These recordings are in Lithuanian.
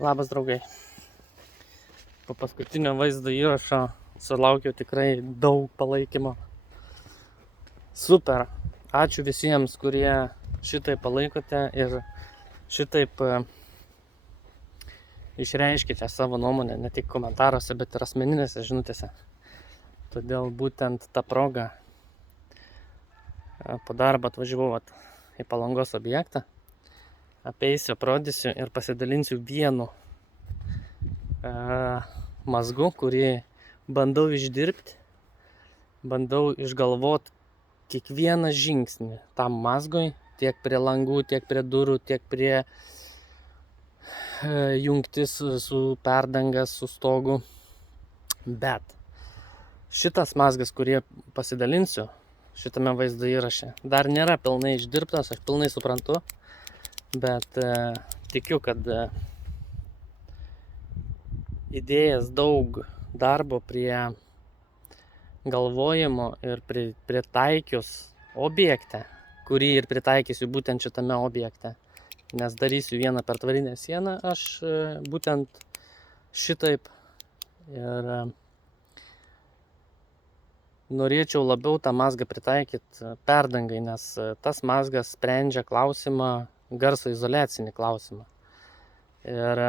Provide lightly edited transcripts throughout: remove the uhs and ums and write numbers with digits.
Labas draugai. Po paskutinio vaizdo įrašo sulaukiau tikrai daug palaikymo. Super. Ačiū visiems, kurie šitaip palaikote ir šitaip išreiškite savo nuomonę, ne tik komentaruose, bet ir asmeninėse žinutėse. Todėl būtent tą progą po darbo atvažiavau į Palangos objektą. Apeisiu, aprodysiu ir pasidalinsiu vienu mazgu, kurį bandau išdirbti, bandau išgalvoti kiekvieną žingsnį tam mazgui, tiek prie langų, tiek prie durų, tiek prie jungtis su perdangas, su stogu. Bet šitas mazgas, kurį pasidalinsiu šitame vaizdo įraše, dar nėra pilnai išdirbtas, aš pilnai suprantu, bet tikiu, kad įdėjęs daug darbo prie galvojimo ir pritaikius objekte, kurį ir pritaikysiu būtent šitame objekte, nes darysiu vieną pertvarinę sieną, aš būtent šitaip ir norėčiau labiau tą mazgą pritaikyti perdangai, nes tas mazgas sprendžia klausimą, garso izoliacinį klausimą. Ir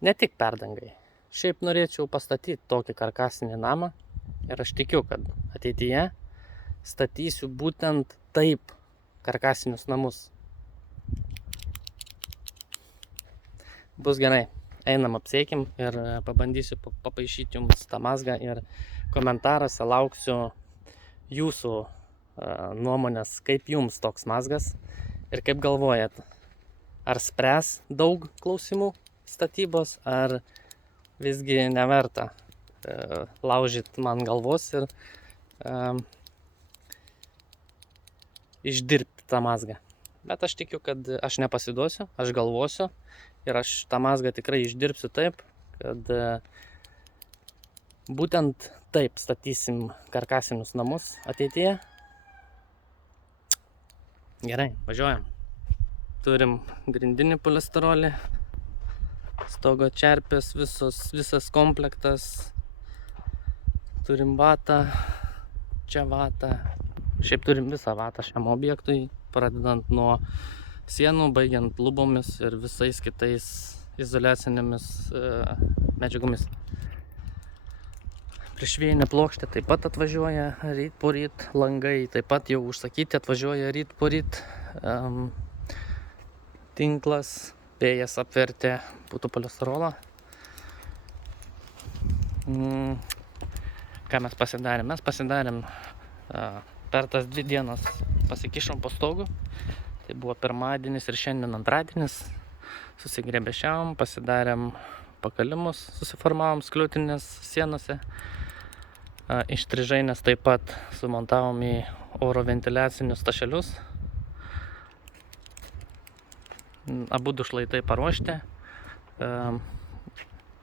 ne tik perdangai. Šiaip norėčiau pastatyti tokį karkasinį namą ir aš tikiu, kad ateityje statysiu būtent taip karkasinius namus. Bus gerai. Einam apseikim ir pabandysiu papaišyti jums tą mazgą ir komentaruose lauksiu jūsų nuomonės, kaip jums toks mazgas ir kaip galvojat, ar spręs daug klausimų statybos, ar visgi neverta laužyti man galvos ir išdirbti tą mazgą. Bet aš tikiu, kad aš nepasiduosiu, aš galvosiu ir aš tą mazgą tikrai išdirbsiu taip, kad būtent taip statysim karkasinius namus ateityje. Gerai, važiuojam. Turim grindinį polisterolį, stogo čerpės, visas komplektas. Turim vatą, čia vatą. Šiaip turim visą vatą šiam objektui, pradedant nuo sienų, baigiant lubomis ir visais kitais izoliacinėmis medžiagomis. Priešvėjinė plokštė taip pat atvažiuoja ryt po ryt, langai taip pat jau užsakyti atvažiuoja ryt po ryt. Tinklas, vėjas apvertė putų polisterolą. Ką mes pasidarėm? Mes pasidarėm per tas 2 dienas pasikišom po stogu. Tai buvo pirmadienis ir šiandien antradienis. Susigrėbėšiavom, pasidarėm pakalimus, susiformavom skliautinės sienose. Iš trižainės taip pat sumontavom į oro ventiliacinius tašelius. Abu du šlaitai paruošti.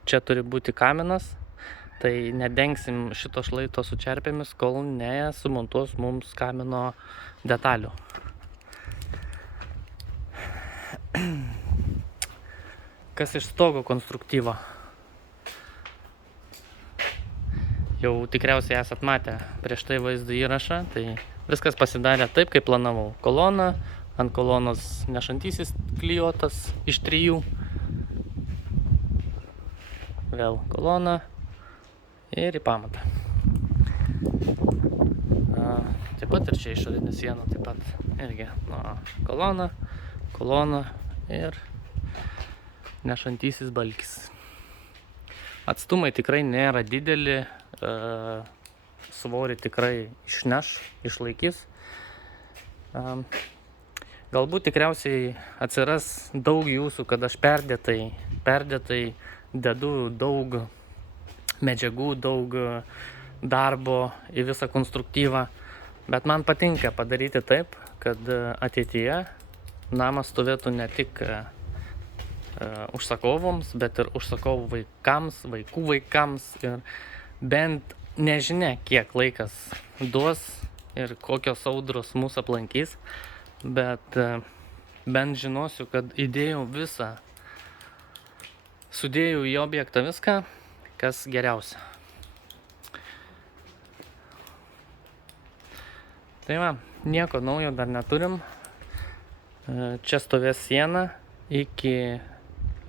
Čia turi būti kaminas. Tai nedengsim šito šlaito su čerpėmis, kol nesumontuos mums kamino detalių. Kas iš stogo konstruktyvo? Jau tikriausiai esat matę prieš tai vaizdo įrašą, tai viskas pasidarė taip, kaip planavau. Kolona, ant kolonos nešantysis klijuotas iš 3. Vėl kolona ir į pamatą. Taip pat ir čia išorinė siena, taip pat irgi kolona ir nešantysis balkis. Atstumai tikrai nėra dideli, svorį tikrai išneš, išlaikys. Galbūt tikriausiai atsiras daug jūsų, kad aš perdėtai dedu daug medžiagų, daug darbo į visą konstruktyvą. Bet man patinka padaryti taip, kad ateityje namas stovėtų ne tik užsakovams, bet ir užsakovų vaikams, vaikų vaikams ir bent nežinia, kiek laikas duos ir kokios audros mūsų aplankys, bet bent žinosiu, kad įdėjau visą Sudėjau į objektą viską, kas geriausia. Tai va, nieko naujo dar neturim. Čia stovės siena iki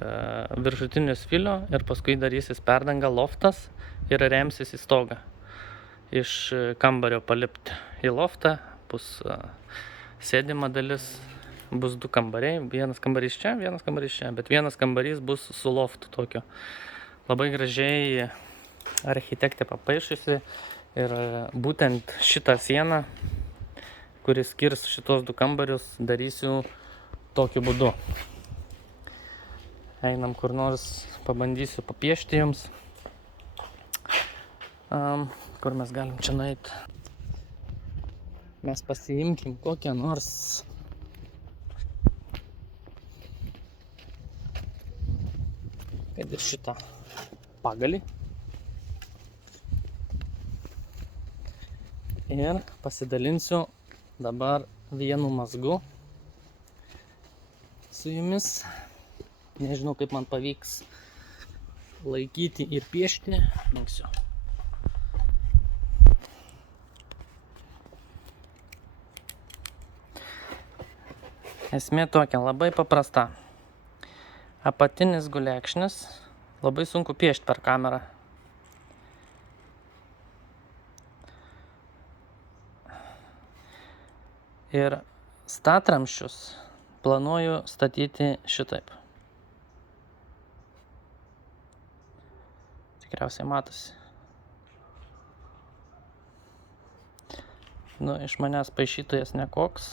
viršutinio svilio ir paskui darysis perdanga loftas ir remsis į stogą. Iš kambario palipti į loftą, bus sėdima dalis, bus 2 kambariai, vienas kambarys čia, bet vienas kambarys bus su loftu tokio. Labai gražiai architektė papaišusi ir būtent šitą sieną, kuris skirs šitos 2 kambarius, darysiu tokiu būdu. Einam kur nors, pabandysiu papiešti jums. Kur mes galim čia nueiti? Mes pasiimkim kokią nors kad ir šitą pagalį. Ir pasidalinsiu dabar vienu mazgu su jumis. Nežinau, kaip man pavyks laikyti ir piešti. Banksiu. Esmė tokia, labai paprasta. Apatinis gulekšnis, labai sunku piešti per kamerą. Ir statramsčius planuoju statyti šitaip. Tikriausiai matosi. Iš manęs paišytojas nekoks.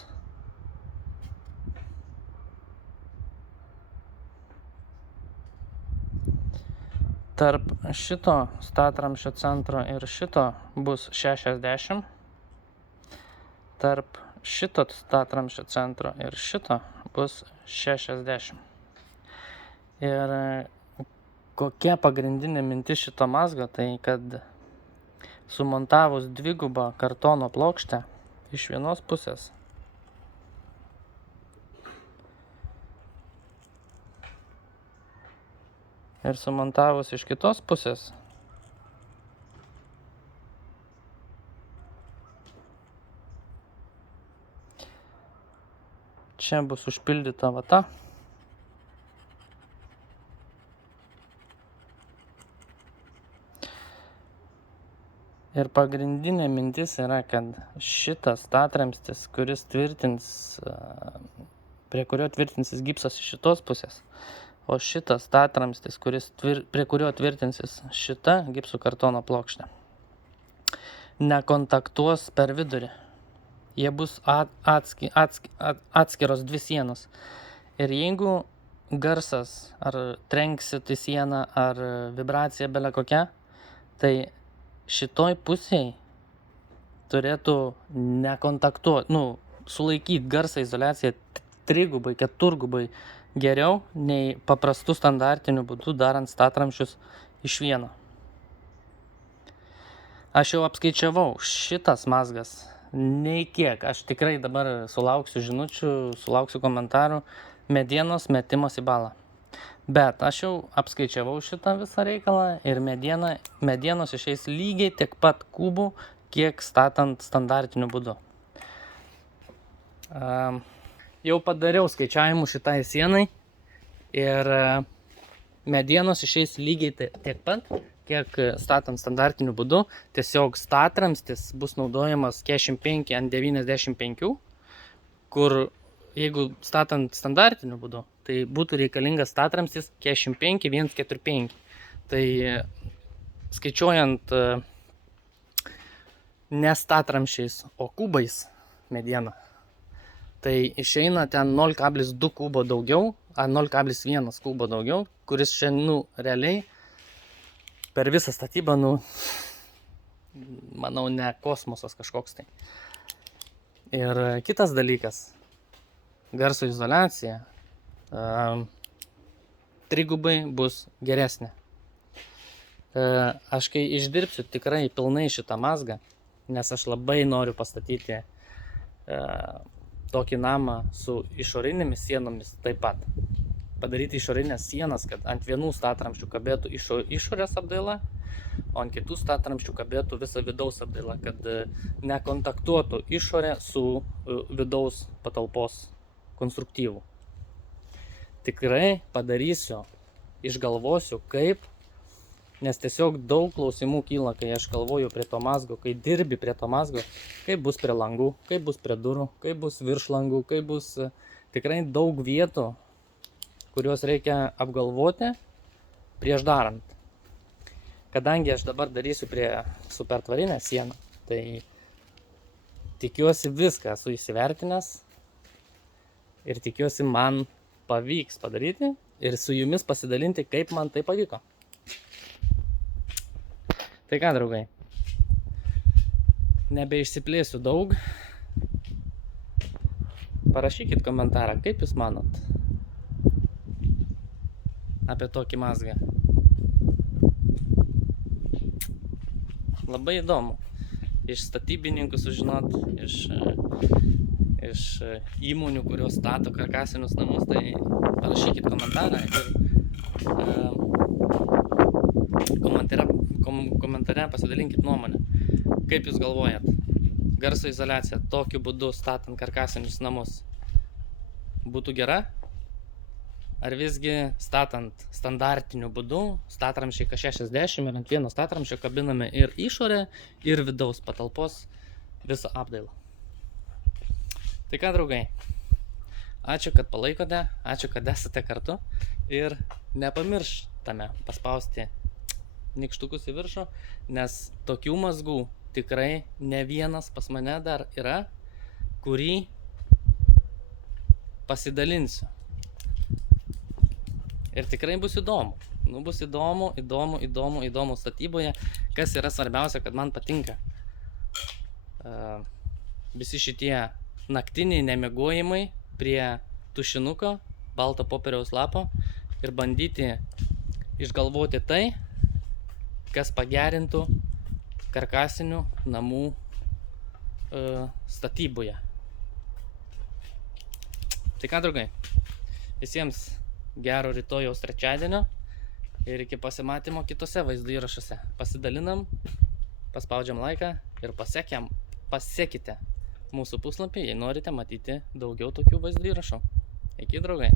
Tarp šito statramsčio centro ir šito bus 60. Tarp šito statramsčio centro ir šito bus 60. Ir kokia pagrindinė mintis šito mazgo, tai kad sumontavus 2 kartono plokštę iš vienos pusės ir sumontavus iš kitos pusės čia bus užpildyta vata. Ir pagrindinė mintis yra, kad šitas statramstis, kuris tvirtins, prie kurio tvirtinsis gipsas iš šitos pusės, o šitas statramstis, prie kurio tvirtinsis šita gipsų kartono plokštė, nekontaktuos per vidurį. Jie bus atskiros 2 sienos. Ir jeigu garsas ar trenksit į sieną, ar vibracija bele kokia, tai šitoj pusėj turėtų nekontaktuoti, sulaikyti garsą izoliaciją 3, 4 geriau nei paprastų standartinių būdų darant statramsčius iš vieno. Aš jau apskaičiavau, šitas mazgas nei kiek, aš tikrai dabar sulauksiu žinučių, sulauksiu komentarų, medienos metimas į balą. Bet aš jau apskaičiavau šitą visą reikalą ir medienos išeis lygiai tiek pat kubų, kiek statant standartiniu būdu. Jau padariau skaičiavimų šitai sienai ir medienos išeis lygiai tiek pat, kiek statant standartiniu būdu. Tiesiog statramstis bus naudojamas 45 ant 95, kur jeigu statant standartiniu būdu, tai būtų reikalingas statramstis 45 145. Tai skaičiuojant ne statramsčiais, o kubais medieną, tai išeina ten 0,2 kubo daugiau, 0,1 kubo daugiau, kuris čia, realiai per visą statybą, manau, ne kosmosas kažkoks tai. Ir kitas dalykas, garso izoliacija 3 bus geresnė. Aš kai išdirbsiu tikrai pilnai šitą mazgą, nes aš labai noriu pastatyti tokį namą su išorinėmis sienomis taip pat. padaryti išorinės sienas, kad ant vienų statramščių kabėtų išorės apdaila, o ant kitų statramščių kabėtų visa vidaus apdaila, kad nekontaktuotų išorė su vidaus patalpos konstruktyvu. Tikrai padarysiu, išgalvosiu kaip, nes tiesiog daug klausimų kyla, kai aš galvoju prie to mazgo, kai dirbi prie to mazgo, kaip bus prie langų, kaip bus prie durų, kaip bus virš langų, kaip bus tikrai daug vietų, kuriuos reikia apgalvoti prieš darant. Kadangi aš dabar darysiu prie supertvarinę sieną, tai tikiuosi viską esu įsivertinęs ir tikiuosi man pavyks padaryti ir su jumis pasidalinti, kaip man tai pavyko. Tai ką, draugai, nebeišsiplėsiu daug. Parašykit komentarą, kaip jūs manot apie tokį mazgą. Labai įdomu iš statybininkų sužinot, iš įmonių, kurios stato karkasinius namus, tai parašykit komentarą ir komentare pasidalinkit nuomonę. Kaip jūs galvojat, garso izoliacija tokiu būdu statant karkasinius namus būtų gera? Ar visgi statant standartiniu būdu, statramščiai K60 ir ant vieno statramščio kabiname ir išorę, ir vidaus patalpos visą apdailą? Tai ką, draugai, ačiū, kad palaikote, ačiū, kad esate kartu ir nepamirštame paspausti nykštukus į viršų, nes tokių mazgų tikrai ne vienas pas mane dar yra, kurį pasidalinsiu. Ir tikrai bus įdomu. Bus įdomu statyboje, kas yra svarbiausia, kad man patinka. Visi šitie naktiniai nemiegojimai prie tušinuko, balto popieriaus lapo ir bandyti išgalvoti tai, kas pagerintų karkasinių namų statyboje. Tai ką, draugai, visiems gero rytojaus trečiadienio ir iki pasimatymo kitose vaizdo įrašuose. Pasidalinam, paspaudžiam laiką ir pasekite mūsų puslapį, jei norite matyti daugiau tokių vaizdo įrašų. Iki, draugai.